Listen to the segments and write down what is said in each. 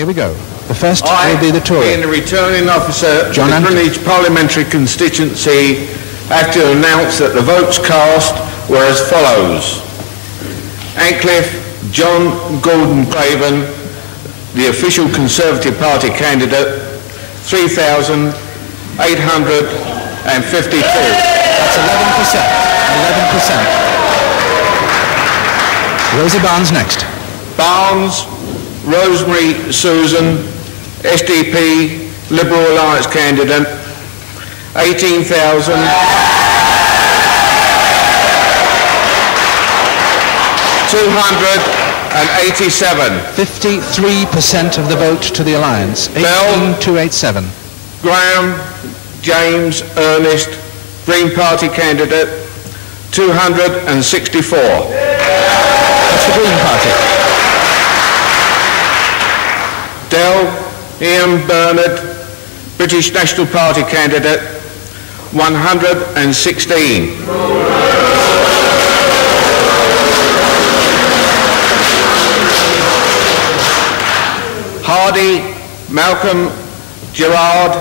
Here we go. The first will be the Tory. Being the returning officer John of the Greenwich parliamentary constituency, have to announce that the votes cast were as follows. Ancliffe John Gordon Craven, the official Conservative Party candidate, 3,852. That's 11%. 11%. Rosie Barnes next. Barnes, Rosemary Susan, SDP Liberal Alliance candidate, 18,000. 287. 53% of the vote to the Alliance. 18,287. Graham James Ernest, Green Party candidate, 264. That's the Green Party. Dell Ian Bernard, British National Party candidate, 116. Hardy Malcolm Gerard,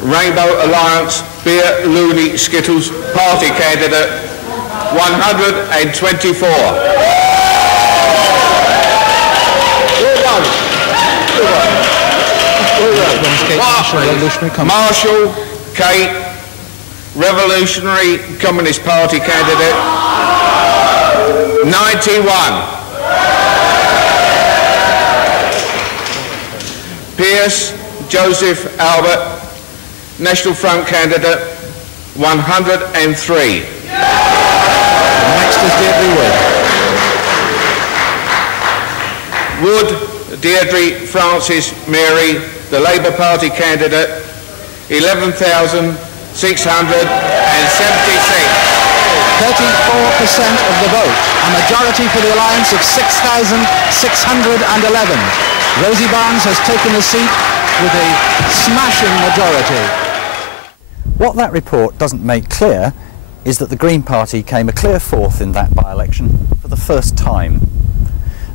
Rainbow Alliance Beer Looney Skittles Party candidate, 124. Marshall Kate, Revolutionary Communist Party candidate, 91. Pierce Joseph Albert, National Front candidate, 103. Next is Deirdre Wood. Wood Deirdre Francis Mary, the Labour Party candidate, 11,676. 34% of the vote. A majority for the Alliance of 6,611. Rosie Barnes has taken the seat with a smashing majority. What that report doesn't make clear is that the Green Party came a clear fourth in that by-election for the first time.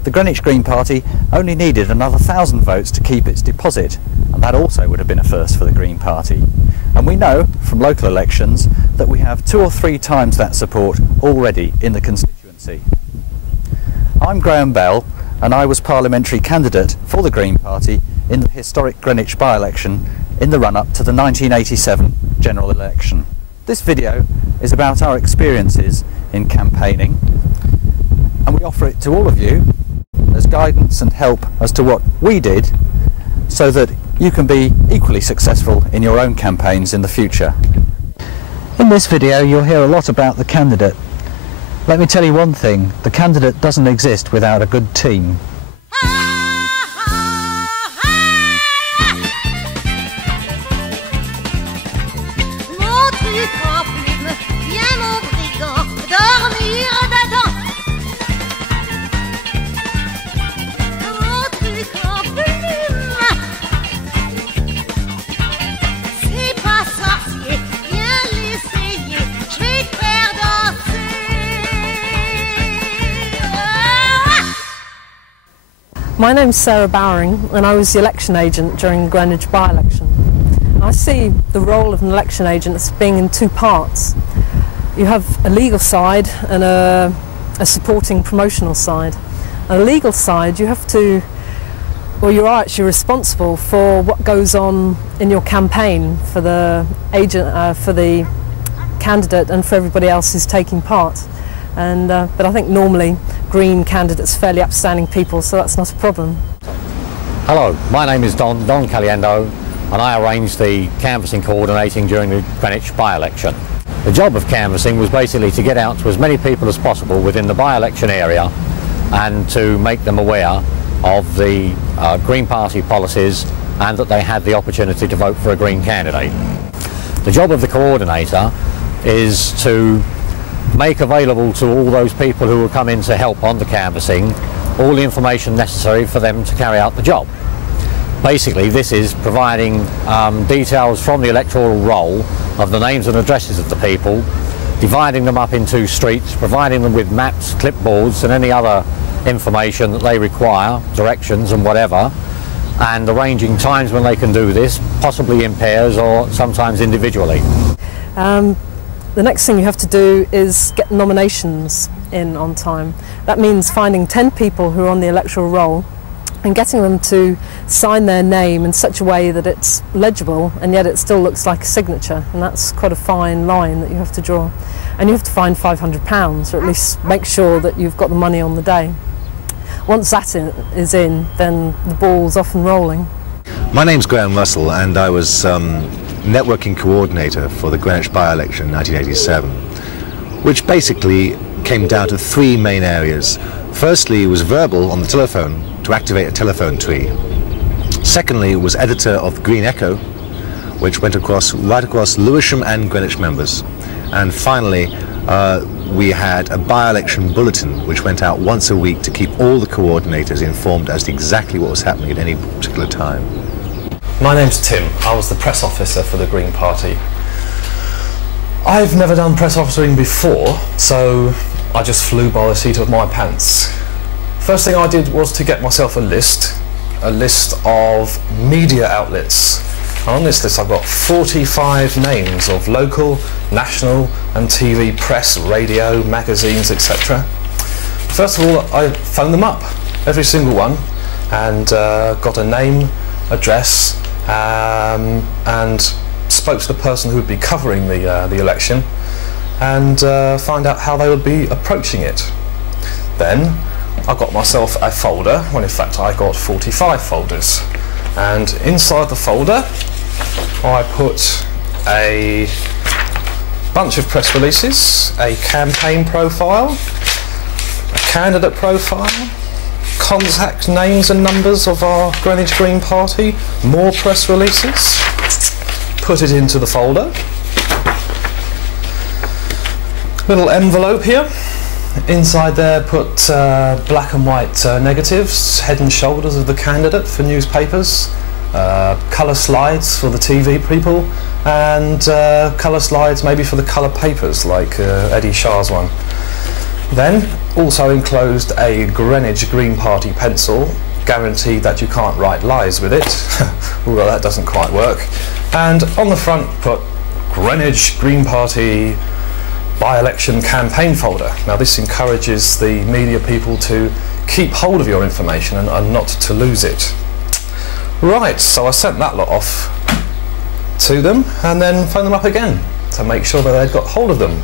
The Greenwich Green Party only needed another 1,000 votes to keep its deposit, and that also would have been a first for the Green Party. And we know from local elections that we have 2 or 3 times that support already in the constituency. I'm Graham Bell, and I was parliamentary candidate for the Green Party in the historic Greenwich by-election in the run-up to the 1987 general election. This video is about our experiences in campaigning, and we offer it to all of you as guidance and help as to what we did so that you can be equally successful in your own campaigns in the future. In this video you'll hear a lot about the candidate. Let me tell you one thing, the candidate doesn't exist without a good team. My name's Sarah Bowering, and I was the election agent during the Greenwich By-Election. I see the role of an election agent as being in 2 parts. You have a legal side and a supporting promotional side. On the legal side, you have to, well, you're actually responsible for what goes on in your campaign for the agent, for the candidate, and for everybody else who's taking part. But I think normally Green candidates are fairly upstanding people, so that's not a problem. Hello, my name is Don Caliendo, and I arranged the canvassing coordinating during the Greenwich by-election. The job of canvassing was basically to get out to as many people as possible within the by-election area and to make them aware of the Green Party policies and that they had the opportunity to vote for a Green candidate. The job of the coordinator is to make available to all those people who will come in to help on the canvassing all the information necessary for them to carry out the job. Basically, this is providing details from the electoral roll of the names and addresses of the people, dividing them up into streets, providing them with maps, clipboards and any other information that they require, directions and whatever, and arranging times when they can do this, possibly in pairs or sometimes individually. The next thing you have to do is get nominations in on time. That means finding 10 people who are on the electoral roll and getting them to sign their name in such a way that it's legible and yet it still looks like a signature, and that's quite a fine line that you have to draw. And you have to find £500, or at least make sure that you've got the money on the day. Once that is in, then the ball's off and rolling. My name's Graham Russell, and I was networking coordinator for the Greenwich By-Election in 1987, which basically came down to 3 main areas. Firstly, it was verbal on the telephone to activate a telephone tree. Secondly, it was editor of the Green Echo, which went right across Lewisham and Greenwich members. And finally, we had a by-election bulletin which went out once a week to keep all the coordinators informed as to exactly what was happening at any particular time. My name's Tim. I was the press officer for the Green Party. I've never done press officering before, so I just flew by the seat of my pants. First thing I did was to get myself a list of media outlets. And on this list I've got 45 names of local, national and TV press, radio, magazines, etc. First of all, I phoned them up, every single one, and got a name, address, and spoke to the person who would be covering the election, and find out how they would be approaching it. Then I got myself a folder, well in fact I got 45 folders, and inside the folder I put a bunch of press releases, a campaign profile, a candidate profile, contact names and numbers of our Greenwich Green Party, more press releases, put it into the folder. Little envelope here. Inside there put black and white negatives, head and shoulders of the candidate for newspapers, colour slides for the TV people, and colour slides maybe for the colour papers like Eddie Shah's one. Then also enclosed a Greenwich Green Party pencil, guaranteed that you can't write lies with it, although that doesn't quite work. And on the front put Greenwich Green Party by-election campaign folder. Now this encourages the media people to keep hold of your information and not to lose it. Right, so I sent that lot off to them and then phoned them up again to make sure that they'd got hold of them.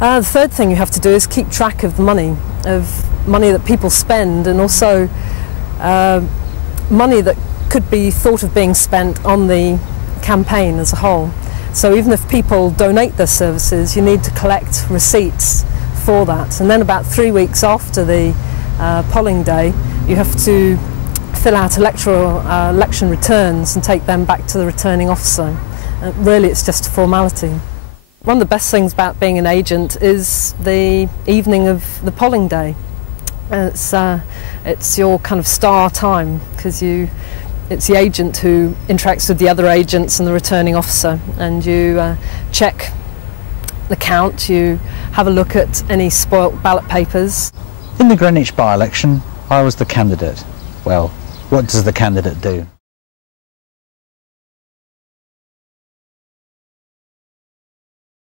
The third thing you have to do is keep track of the money that people spend, and also money that could be thought of being spent on the campaign as a whole. So even if people donate their services, you need to collect receipts for that. And then about 3 weeks after the polling day, you have to fill out election returns and take them back to the returning officer. Really, it's just a formality. One of the best things about being an agent is the evening of the polling day. It's your kind of star time, because it's the agent who interacts with the other agents and the returning officer, and you check the count, you have a look at any spoilt ballot papers. In the Greenwich by-election, I was the candidate. Well, what does the candidate do?